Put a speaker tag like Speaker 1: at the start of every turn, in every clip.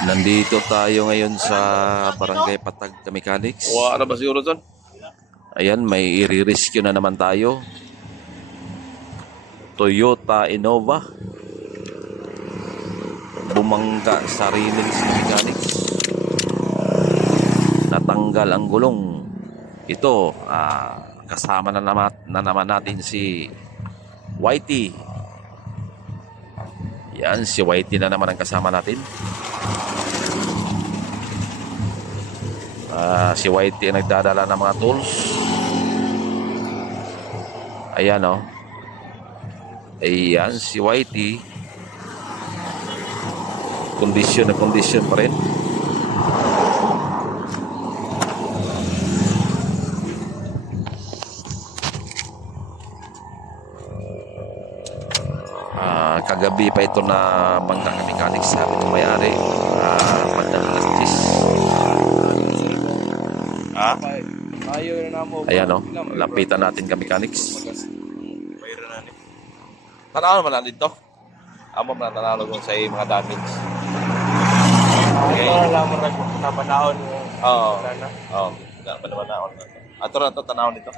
Speaker 1: Nandito tayo ngayon sa Barangay Patag Mechanics.
Speaker 2: Wala ba siguro dyan?
Speaker 1: Ayan, may i-rescue na naman tayo. Toyota Innova. Bumangga sa railings ng mechanics. Natanggal ang gulong. Ito, ah, kasama na naman, na naman natin si Whitey. Yan, si Whitey na naman ang kasama natin. Ah, si Whitey ang nagdadala ng mga tools. Ayan oh. Ayan si Whitey. Kondisyon na kondisyon pa rin. Ah, kagabi pa ito na bangka mechanics sabi ng may-ari. Ah, bandang alas 10.
Speaker 2: Ha?
Speaker 1: Ayan oh, lapitan natin ka mechanics.
Speaker 2: Mayroon na ni. Tanaw naman na dito. Amo man tanalo kung sa mga damage. Okay.
Speaker 3: Ito lang mo na panahon mo.
Speaker 2: Oo. Oo. Naon. Ato na to tanaw nito.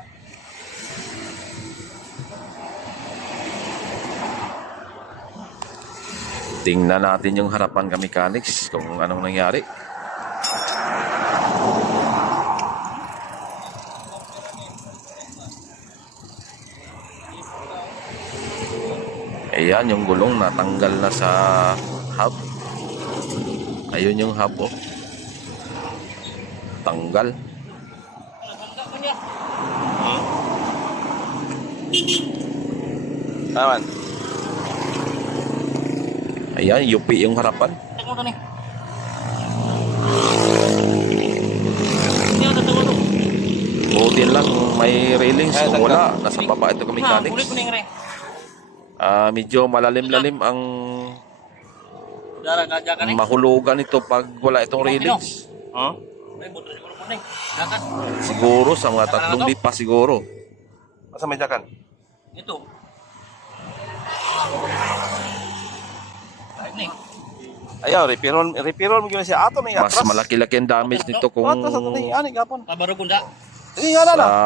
Speaker 1: Tingnan natin yung harapan ka mechanics kung anong nangyari. Ayan, yung gulong natanggal na sa hub. Ayun yung hub, oh. Tanggal.
Speaker 2: Taman.
Speaker 1: Ayan, yupi yung harapan.
Speaker 3: Teko to ni.
Speaker 1: Buti lang may railings. Kung wala, nasa baba ito ka
Speaker 3: Ha, kulit
Speaker 1: mechanics.
Speaker 3: ko.
Speaker 1: Ah, medyo malalim-lalim ang
Speaker 3: ni.
Speaker 1: mahulugan ito pag wala itong railings.
Speaker 2: Huh?
Speaker 3: Siguro ko ni. Dakat.
Speaker 1: Siguro sa mga tatlong lipas siguro.
Speaker 2: Asa may jakan?
Speaker 3: Ito. Ay ni.
Speaker 2: Ayaw, repiron, repiron mo gina siya. Ato na yung
Speaker 1: Mas malaki-laki ang damage nito kung
Speaker 2: Ato sa tayo, ani gapon.
Speaker 3: Kabaro kunda.
Speaker 2: Sige nga na na.
Speaker 1: sa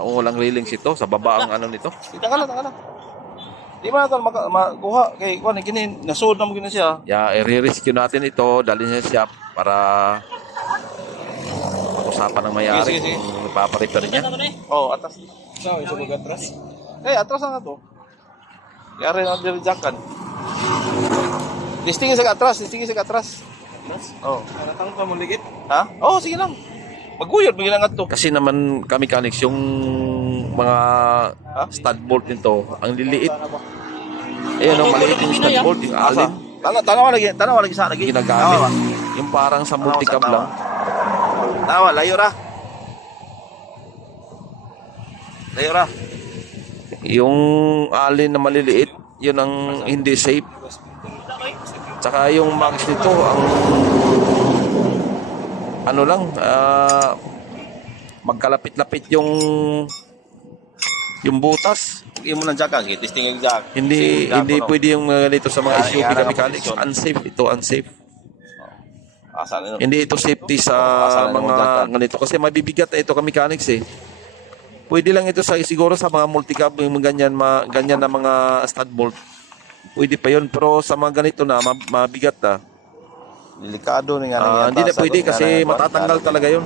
Speaker 1: walang railings ito, sa baba ang ano nito.
Speaker 2: Kita ka lang, taka lang. Di ba natin maka- makuha kay kuan kini nasud na mo gina siya.
Speaker 1: Ya, i-rescue natin ito, dalhin sa shop para pag-usapan ng may-ari
Speaker 2: Sige, sige, sige.
Speaker 1: kung ipaparepair niya.
Speaker 3: Ano ni?
Speaker 2: Oh, atas. Sa isa mag atras. Eh, atras na to. Yari na diri jakan. Listing sa atras, listing sa atras. Oh.
Speaker 3: Natang pa mo ligit.
Speaker 2: Ha? Oh, sige lang. Maguyod mo ginangat to.
Speaker 1: Kasi naman ka mechanics yung mga stud bolt nito, ang liliit. Ayun, ang maliit yung stud bolt, yung alin.
Speaker 2: Tana tanawa lagi, tanawa lagi sa lagi.
Speaker 1: ginagamit. Yung parang sa multicab
Speaker 2: Tawa,
Speaker 1: lang.
Speaker 2: Tawa, layo ra. Layo ra.
Speaker 1: Yung alin na maliliit, yun ang hindi safe. Tsaka yung max nito, ang ano lang, ah, magkalapit-lapit yung yung butas.
Speaker 2: Imo nang jakan, kay testing ang jak.
Speaker 1: Hindi
Speaker 2: Sige,
Speaker 1: hindi
Speaker 2: jack, ano?
Speaker 1: pwede yung mga ganito sa mga SUV mechanics.
Speaker 2: posisyon.
Speaker 1: Unsafe ito, unsafe.
Speaker 2: Asa na yun?
Speaker 1: Hindi ito safety sa mga
Speaker 2: jacket?
Speaker 1: ganito kasi mabibigat na ito ka mechanics eh. Pwede lang ito sa siguro sa mga multicab yung mga ganyan ma, ganyan na mga stud bolt. Pwede pa yun pero sa mga ganito na ma- mabigat na.
Speaker 2: Delikado ni nga
Speaker 1: Ah, hindi na pwede kasi matatanggal talaga yun.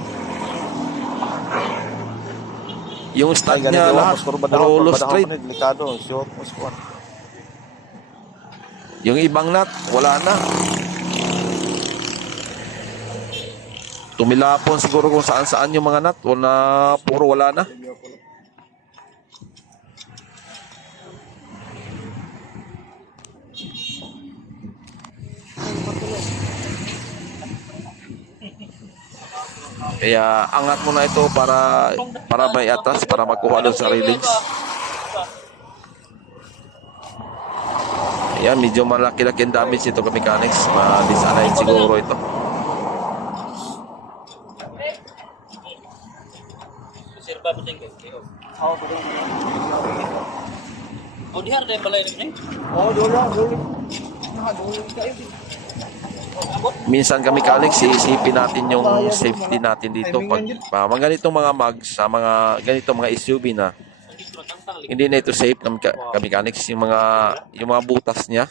Speaker 1: Yung stud niya lahat puro straight.
Speaker 2: Delikado, mo squad.
Speaker 1: Yung ibang nut, wala na. Tumilapon siguro kung saan saan yung mga nut. Wala, puro wala na. Kaya angat mo na ito para para may atas para makuha doon sa railings. Ayan, medyo malaki-laki ang damage ito ka mechanics. Ma-design siguro ito.
Speaker 3: Oh, diha tayo balay ni.
Speaker 4: Oh, dulu, dulu. Nah, dulu.
Speaker 1: Minsan kami Alex, iisipin natin yung safety natin dito. Pag uh, mga ganitong mga mags, sa mga ganitong mga SUV na hindi na ito safe kami, kami Alex, yung mga, yung mga butas niya.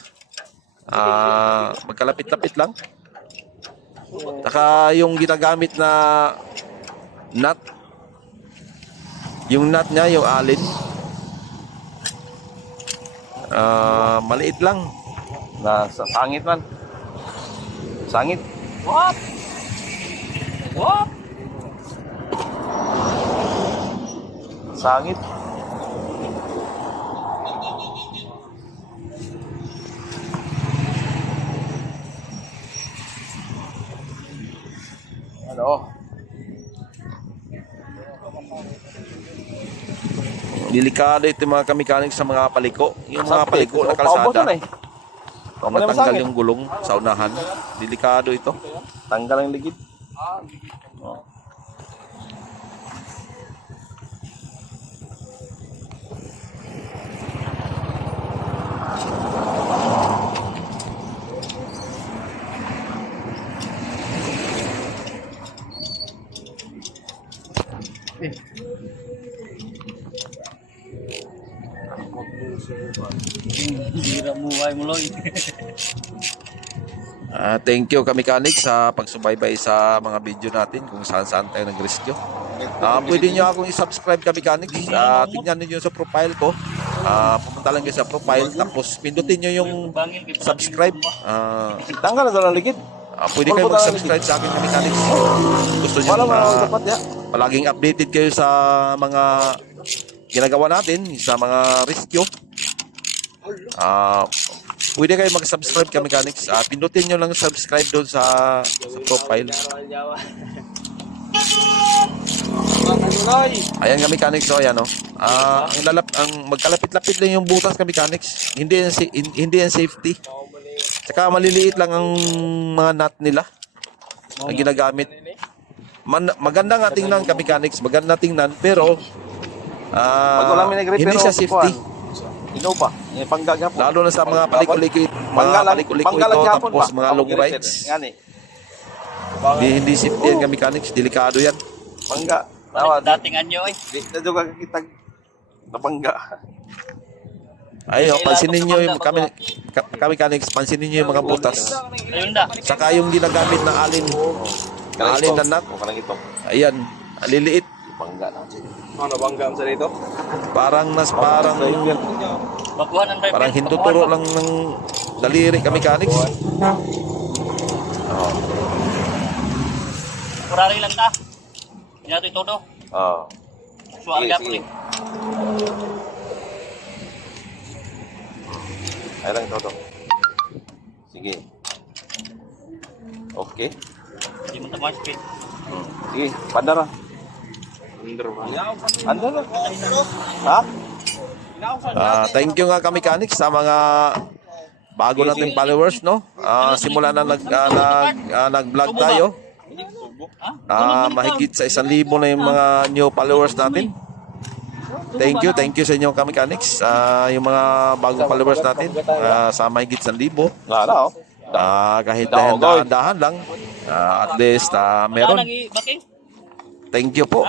Speaker 1: Ah, magkalapit-lapit lang. Saka yung ginagamit na nut, yung nut niya, yung alin, ah, maliit lang. Nasa sangit man. Sangit.
Speaker 3: What? What?
Speaker 1: Sangit.
Speaker 2: Ano?
Speaker 1: Delikado ito mga kamikanik sa mga paliko. Yung mga paliko na
Speaker 2: paubo
Speaker 1: kalsada.
Speaker 2: Na.
Speaker 1: Kung
Speaker 2: masangit.
Speaker 1: yung gulong sa unahan, delikado ito.
Speaker 2: Tanggal ang ligid. Oh.
Speaker 3: Hira mo, ay mo, Loy.
Speaker 1: Ah, thank you kamikanik sa pagsubaybay sa mga video natin kung saan saan tayo nag-rescue. Ah, pwede nyo akong i-subscribe kamikanik. Ah, tingnan niyo sa profile ko. Ah, pumunta lang kayo sa profile tapos pindutin nyo yung subscribe. Ah,
Speaker 2: Tanggal na ligid.
Speaker 1: ah, pwede kayo mag-subscribe sa akin kamikanik. Gusto nyo
Speaker 2: ya.
Speaker 1: palaging updated kayo sa mga ginagawa natin, sa mga rescue. Ah, pwede kayo mag-subscribe ka mechanics. Ah, pindutin nyo lang subscribe doon sa, sa profile. Ayan ka mechanics, so ayan oh. Ah, ang lalap ang magkalapit-lapit lang yung butas ka mechanics. Hindi yan hin- hindi yan safety. Tsaka maliliit lang ang mga nut nila. Ang ginagamit. Man, maganda nga tingnan ka mechanics, maganda tingnan pero ah,
Speaker 2: nag-repair,
Speaker 1: hindi siya
Speaker 2: oh,
Speaker 1: safety.
Speaker 2: Pa. Yung pangga niya po.
Speaker 1: Lalo na sa mga paliko-liko, mga
Speaker 2: panggalan
Speaker 1: ito,
Speaker 2: po
Speaker 1: tapos mga long rides.
Speaker 2: Yan eh.
Speaker 1: Hindi, hindi safety yan ka mechanics, delikado yan.
Speaker 2: Pangga. Tawa.
Speaker 3: Dating anyo, eh.
Speaker 2: Di na doon kakitag. Napangga.
Speaker 1: Ay, oh, pansinin nyo yung kami, ka- kami mechanics, pansinin nyo yung mga butas. Saka yung ginagamit na alin, alin na nut, ayan, liliit.
Speaker 2: Pangga na. Ano bangga sa dito?
Speaker 1: Parang nas parang parang hintuturo lang ng daliri ka mechanics. Oh,
Speaker 3: Kurari lang ka. Hindi natin todo.
Speaker 2: Oo.
Speaker 3: Suwal ka po.
Speaker 2: Ay lang ito to. Sige. Okay.
Speaker 3: Hindi mo tamas.
Speaker 2: Sige, pandara. Andar na. Ha?
Speaker 1: Ah, thank you nga ka mechanics sa mga bago nating followers, no? Ah, simula na nag ah, nag ah, nag-vlog tayo. Ah, mahigit sa isang libo na yung mga new followers natin. Thank you, thank you sa inyo ka mechanics. Ah, yung mga bagong followers natin ah, sa mahigit sa libo.
Speaker 2: Na, oh.
Speaker 1: Ah, kahit
Speaker 2: Daw,
Speaker 1: dahan dahan lang. Ah, at least ah,
Speaker 3: Wala
Speaker 1: meron. Thank you po.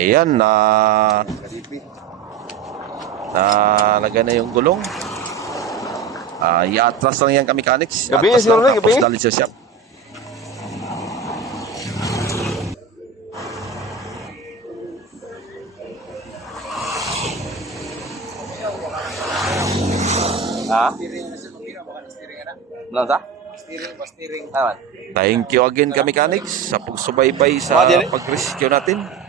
Speaker 1: Ayan, na na lagay na yung gulong. Ah, i-atras lang yan ka mechanics.
Speaker 2: Gabi, siguro
Speaker 1: lang,
Speaker 2: na,
Speaker 1: tapos
Speaker 2: gabi.
Speaker 1: dali sa shop.
Speaker 2: Ha? Lansa? Taman.
Speaker 1: Thank you again ka mechanics sa pagsubaybay sa
Speaker 2: dire.
Speaker 1: pag-rescue natin.